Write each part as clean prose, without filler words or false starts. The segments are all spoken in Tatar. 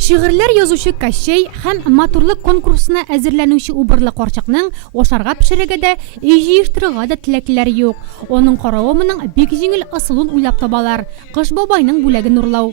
Шигырьләр язучы Кощей һәм матурлык конкурсына әзерләнүче убырлы карчыкның ашарга пешерергә дә, өй җыештырырга да теләкләре юк. Аның каравымының бик җиңел ысулын уйлап табалар. Кыш бабайның бүләген урлау.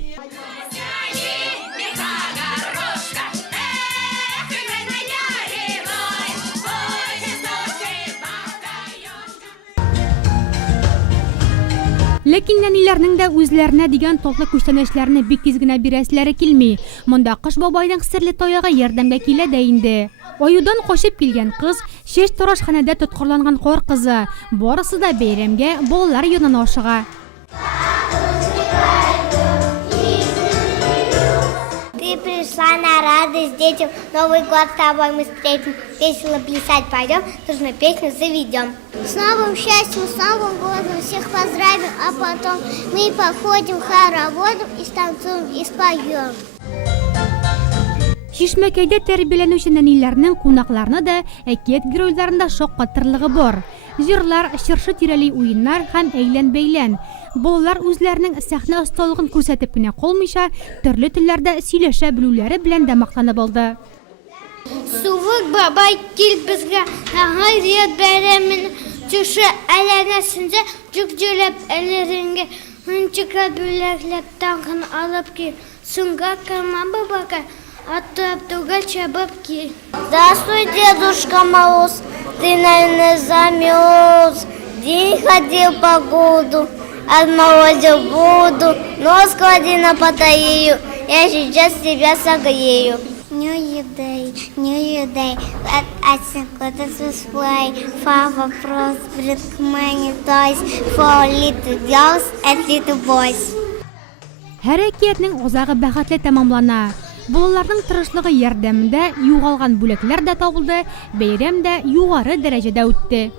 Ләкин нәниләрнең дә үзләренә дигән татлы күчтәнәчләрне бик тиз генә бирәсләре килми. Монда Кыш бабайның серле таягы ярдәмгә килә дә инде. Аюдан качып килгән кыз, чәч тарашханәдә тоткарланган кар кызы. Барысы да бәйрәмгә балалар янына ашыга. Ты пришла на радость детям, Новый год с тобой мы встретим, весело плясать пойдем, дружно песню заведем. С новым счастьем, с Новым годом всех поздравим, а потом мы походим хороводом и станцуем и споем. Шишмәкәйдә тәрбияләнүче нәниләрнең кунакларны да әкият геройларында шаккатырлыгы бар. Җырлар, чыршы тирәли уеннар һәм әйлән-бәйлән. Балалар үзләренең сәхнә осталыгын күрсәтеп кенә калмыйча, төрле телләрдә сөйләшә белүләре белән дә мактанып алды. Сувык бабай кил безгә, гаҗәп бәйрәмен төшә әләнәсендә җүк-җүләп әләреңгә, хынчыка бүләкләп тагын алып ки, суңга кама бабака. Оттуда чабабки. Здравствуй, Дедушка Мороз, ты, наверное, замерз. День ходил по городу, отморозил воду, нос клади на батарею, я сейчас тебя согрею. New day, I think this is play. Father Frost bring many toys for little girls and little boys. Хәрәкәтнең узагы бәхетле тәмамлана. Балаларның тырышлыгы ярдәмендә югалган бүләкләр дә табылды, бәйрәм дә югары дәрәҗәдә үтте.